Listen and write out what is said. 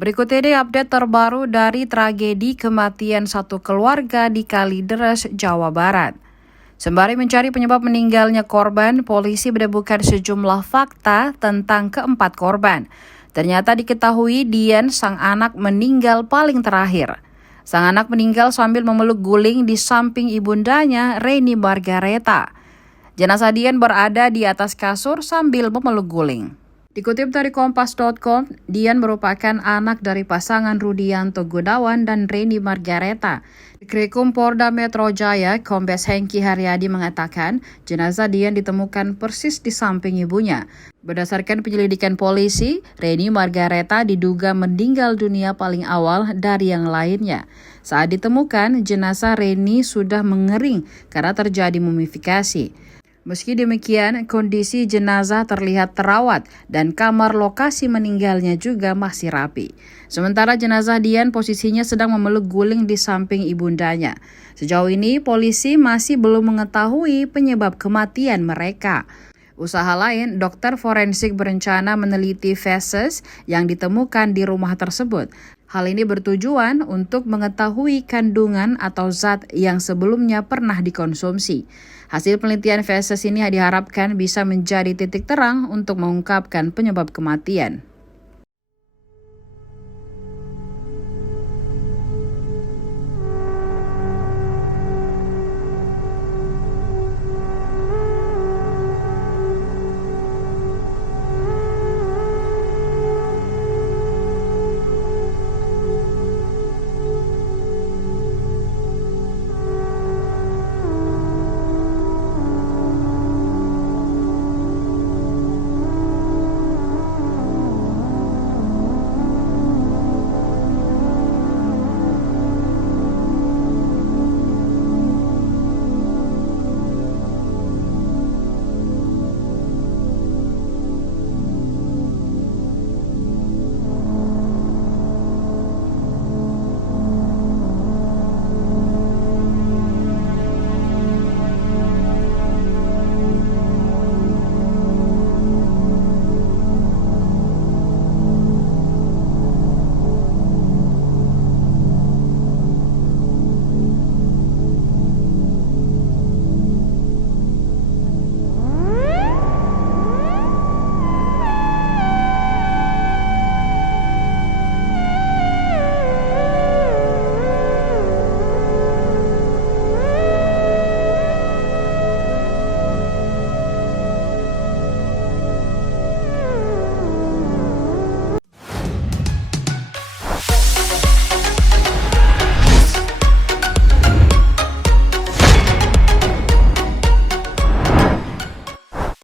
Berikut ini update terbaru dari tragedi kematian satu keluarga di Kalideres, Jawa Barat. Sembari mencari penyebab meninggalnya korban, polisi menemukan sejumlah fakta tentang keempat korban. Ternyata diketahui Dian, sang anak, meninggal paling terakhir. Sang anak meninggal sambil memeluk guling di samping ibundanya, Reni Margareta. Jenazah Dian berada di atas kasur sambil memeluk guling. Dikutip dari Kompas.com, Dian merupakan anak dari pasangan Rudianto Gunawan dan Reni Margareta. Direkum Polda Metro Jaya, Kombes Hengki Haryadi mengatakan, jenazah Dian ditemukan persis di samping ibunya. Berdasarkan penyelidikan polisi, Reni Margareta diduga meninggal dunia paling awal dari yang lainnya. Saat ditemukan, jenazah Reni sudah mengering karena terjadi mumifikasi. Meski demikian, kondisi jenazah terlihat terawat dan kamar lokasi meninggalnya juga masih rapi. Sementara jenazah Dian posisinya sedang memeluk guling di samping ibundanya. Sejauh ini, polisi masih belum mengetahui penyebab kematian mereka. Usaha lain, dokter forensik berencana meneliti feses yang ditemukan di rumah tersebut. Hal ini bertujuan untuk mengetahui kandungan atau zat yang sebelumnya pernah dikonsumsi. Hasil penelitian feses ini diharapkan bisa menjadi titik terang untuk mengungkapkan penyebab kematian.